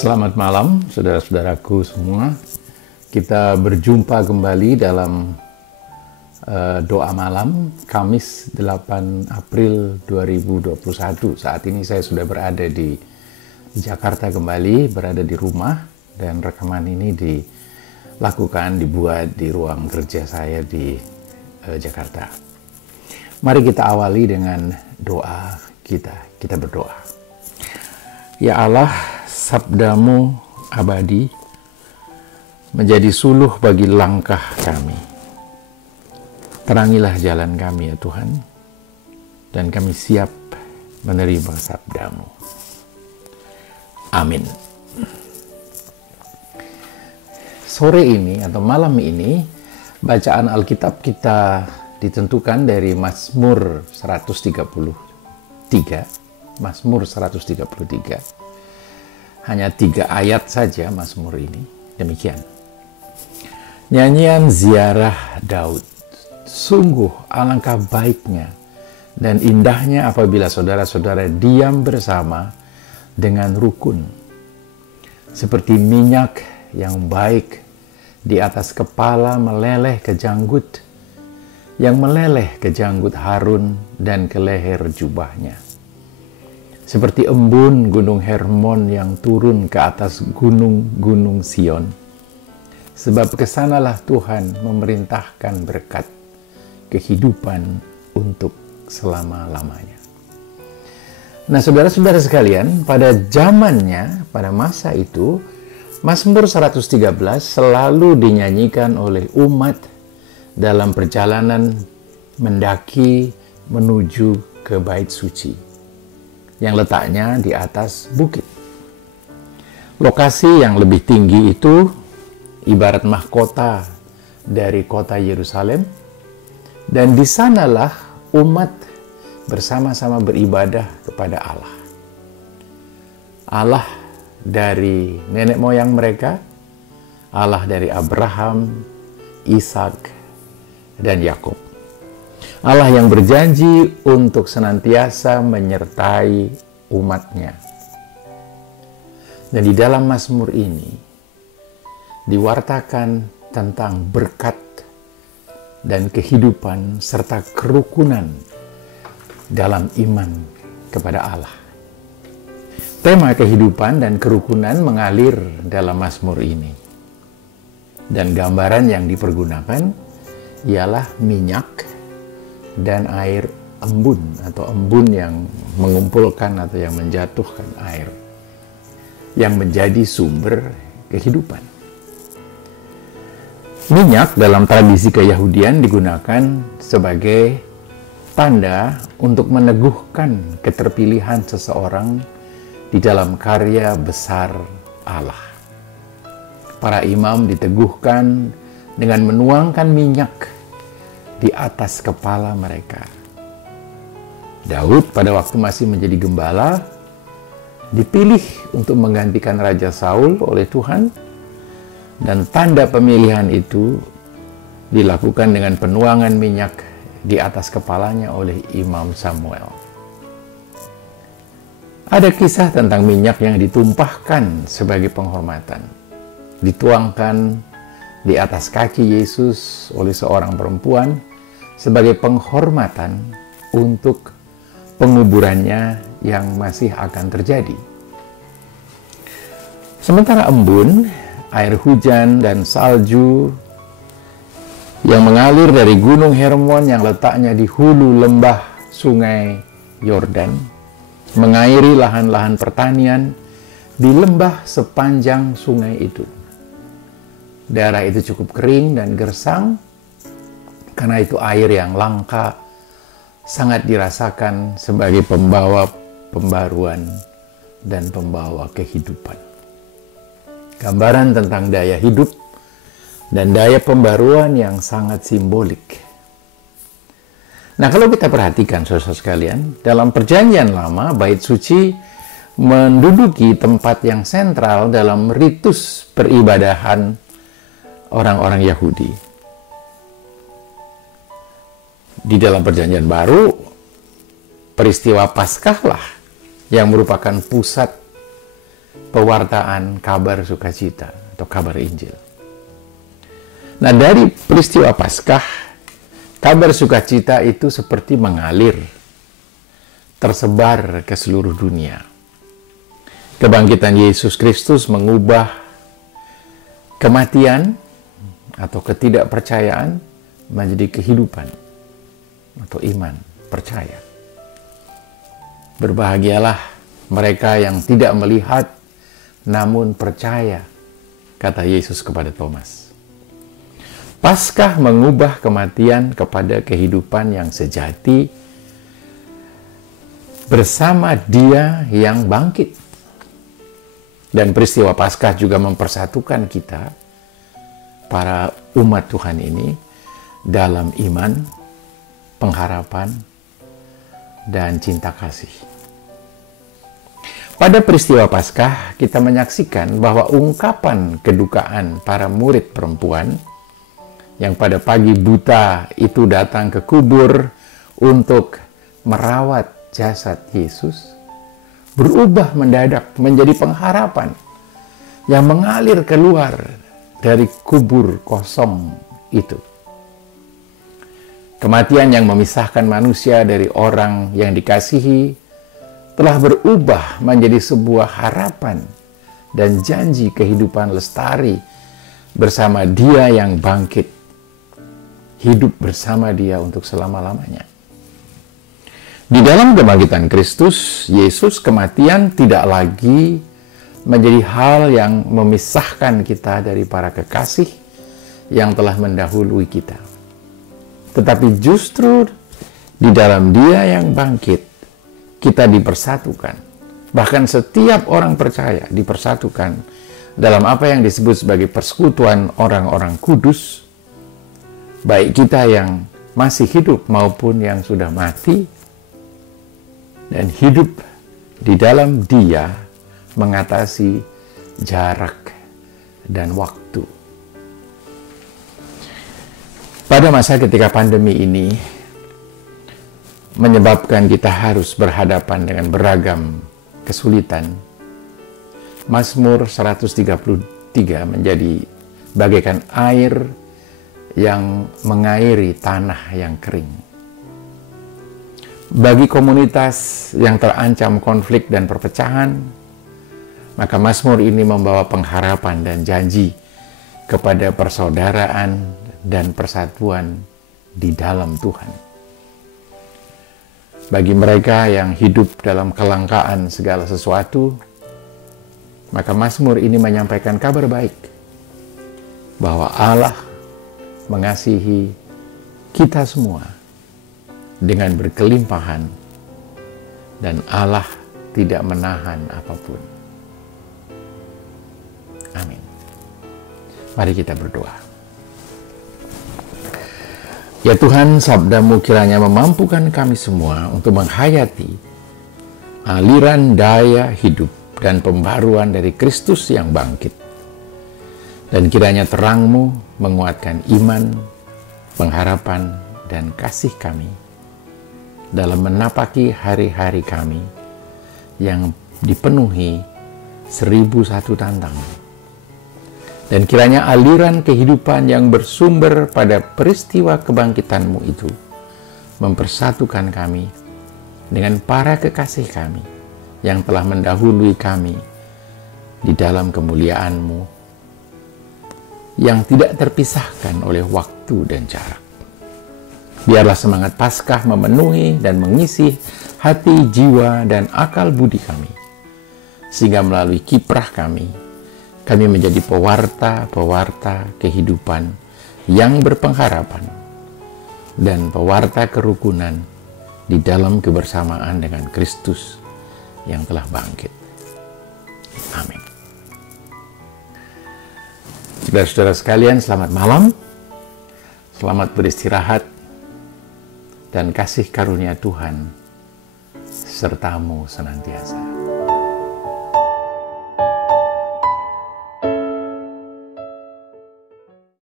Selamat malam, saudara-saudaraku semua. Kita berjumpa kembali dalam doa malam Kamis 8 April 2021. Saat ini saya sudah berada di Jakarta kembali, berada di rumah, dan rekaman ini dibuat di ruang kerja saya di Jakarta. Mari kita awali dengan doa kita. Kita berdoa. Ya Allah, sabdamu abadi menjadi suluh bagi langkah kami. Terangilah jalan kami ya Tuhan, dan kami siap menerima sabdamu. Amin. Sore ini atau malam ini, bacaan Alkitab kita ditentukan dari Mazmur 133. Mazmur 133. Hanya 3 ayat saja Mazmur ini. Demikian. Nyanyian ziarah Daud. Sungguh alangkah baiknya dan indahnya apabila saudara-saudara diam bersama dengan rukun. Seperti minyak yang baik di atas kepala meleleh ke janggut, yang meleleh ke janggut Harun dan ke leher jubahnya. Seperti embun gunung Hermon yang turun ke atas gunung-gunung Sion. Sebab kesanalah Tuhan memerintahkan berkat kehidupan untuk selama-lamanya. Nah, saudara-saudara sekalian, pada zamannya, pada masa itu, Mazmur 113 selalu dinyanyikan oleh umat dalam perjalanan mendaki menuju ke Bait Suci yang letaknya di atas bukit. Lokasi yang lebih tinggi itu ibarat mahkota dari kota Yerusalem, dan di sanalah umat bersama-sama beribadah kepada Allah. Allah dari nenek moyang mereka, Allah dari Abraham, Ishak, dan Yakub. Allah yang berjanji untuk senantiasa menyertai umatnya. Dan di dalam Mazmur ini diwartakan tentang berkat dan kehidupan serta kerukunan dalam iman kepada Allah. Tema kehidupan dan kerukunan mengalir dalam Mazmur ini. Dan gambaran yang dipergunakan ialah minyak dan air embun, atau embun yang mengumpulkan atau yang menjatuhkan air yang menjadi sumber kehidupan. Minyak dalam tradisi keyahudian digunakan sebagai tanda untuk meneguhkan keterpilihan seseorang di dalam karya besar Allah. Para imam diteguhkan dengan menuangkan minyak di atas kepala mereka. Daud pada waktu masih menjadi gembala dipilih untuk menggantikan Raja Saul oleh Tuhan, dan tanda pemilihan itu dilakukan dengan penuangan minyak di atas kepalanya oleh Imam Samuel. Ada kisah tentang minyak yang ditumpahkan sebagai penghormatan, dituangkan di atas kaki Yesus oleh seorang perempuan sebagai penghormatan untuk penguburannya yang masih akan terjadi. Sementara embun, air hujan dan salju yang mengalir dari Gunung Hermon yang letaknya di hulu lembah Sungai Yordan, mengairi lahan-lahan pertanian di lembah sepanjang sungai itu. Daerah itu cukup kering dan gersang, karena itu air yang langka sangat dirasakan sebagai pembawa pembaruan dan pembawa kehidupan. Gambaran tentang daya hidup dan daya pembaruan yang sangat simbolik. Nah, kalau kita perhatikan saudara sekalian, dalam Perjanjian Lama, Bait Suci menduduki tempat yang sentral dalam ritus peribadahan orang-orang Yahudi. Di dalam Perjanjian Baru, peristiwa Paskah lah yang merupakan pusat pewartaan kabar sukacita atau kabar Injil. Nah, dari peristiwa Paskah, kabar sukacita itu seperti mengalir, tersebar ke seluruh dunia. Kebangkitan Yesus Kristus mengubah kematian atau ketidakpercayaan menjadi kehidupan atau iman, percaya. Berbahagialah mereka yang tidak melihat namun percaya, kata Yesus kepada Thomas. Paskah mengubah kematian kepada kehidupan yang sejati bersama Dia yang bangkit. Dan peristiwa Paskah juga mempersatukan kita, para umat Tuhan ini, dalam iman, pengharapan, dan cinta kasih. Pada peristiwa Paskah, kita menyaksikan bahwa ungkapan kedukaan para murid perempuan yang pada pagi buta itu datang ke kubur untuk merawat jasad Yesus, berubah mendadak menjadi pengharapan yang mengalir keluar dari kubur kosong itu. Kematian yang memisahkan manusia dari orang yang dikasihi telah berubah menjadi sebuah harapan dan janji kehidupan lestari bersama Dia yang bangkit, hidup bersama Dia untuk selama-lamanya. Di dalam kebangkitan Kristus, Yesus, kematian tidak lagi menjadi hal yang memisahkan kita dari para kekasih yang telah mendahului kita. Tetapi justru di dalam Dia yang bangkit, kita dipersatukan. Bahkan setiap orang percaya dipersatukan dalam apa yang disebut sebagai persekutuan orang-orang kudus, baik kita yang masih hidup maupun yang sudah mati, dan hidup di dalam Dia mengatasi jarak dan waktu. Pada masa ketika pandemi ini menyebabkan kita harus berhadapan dengan beragam kesulitan, Mazmur 133 menjadi bagaikan air yang mengairi tanah yang kering. Bagi komunitas yang terancam konflik dan perpecahan, maka Mazmur ini membawa pengharapan dan janji kepada persaudaraan dan persatuan di dalam Tuhan. Bagi mereka yang hidup dalam kelangkaan segala sesuatu, maka Mazmur ini menyampaikan kabar baik bahwa Allah mengasihi kita semua dengan berkelimpahan, dan Allah tidak menahan apapun. Amin. Mari kita berdoa. Ya Tuhan, sabda-Mu kiranya memampukan kami semua untuk menghayati aliran daya hidup dan pembaruan dari Kristus yang bangkit. Dan kiranya terang-Mu menguatkan iman, pengharapan, dan kasih kami dalam menapaki hari-hari kami yang dipenuhi 1001 tantangan. Dan kiranya aliran kehidupan yang bersumber pada peristiwa kebangkitan-Mu itu mempersatukan kami dengan para kekasih kami yang telah mendahului kami di dalam kemuliaan-Mu yang tidak terpisahkan oleh waktu dan jarak. Biarlah semangat Paskah memenuhi dan mengisi hati, jiwa, dan akal budi kami, sehingga melalui kiprah kami menjadi pewarta-pewarta kehidupan yang berpengharapan dan pewarta kerukunan di dalam kebersamaan dengan Kristus yang telah bangkit. Amin. Saudara-saudara sekalian, selamat malam, selamat beristirahat, dan kasih karunia Tuhan sertamu senantiasa.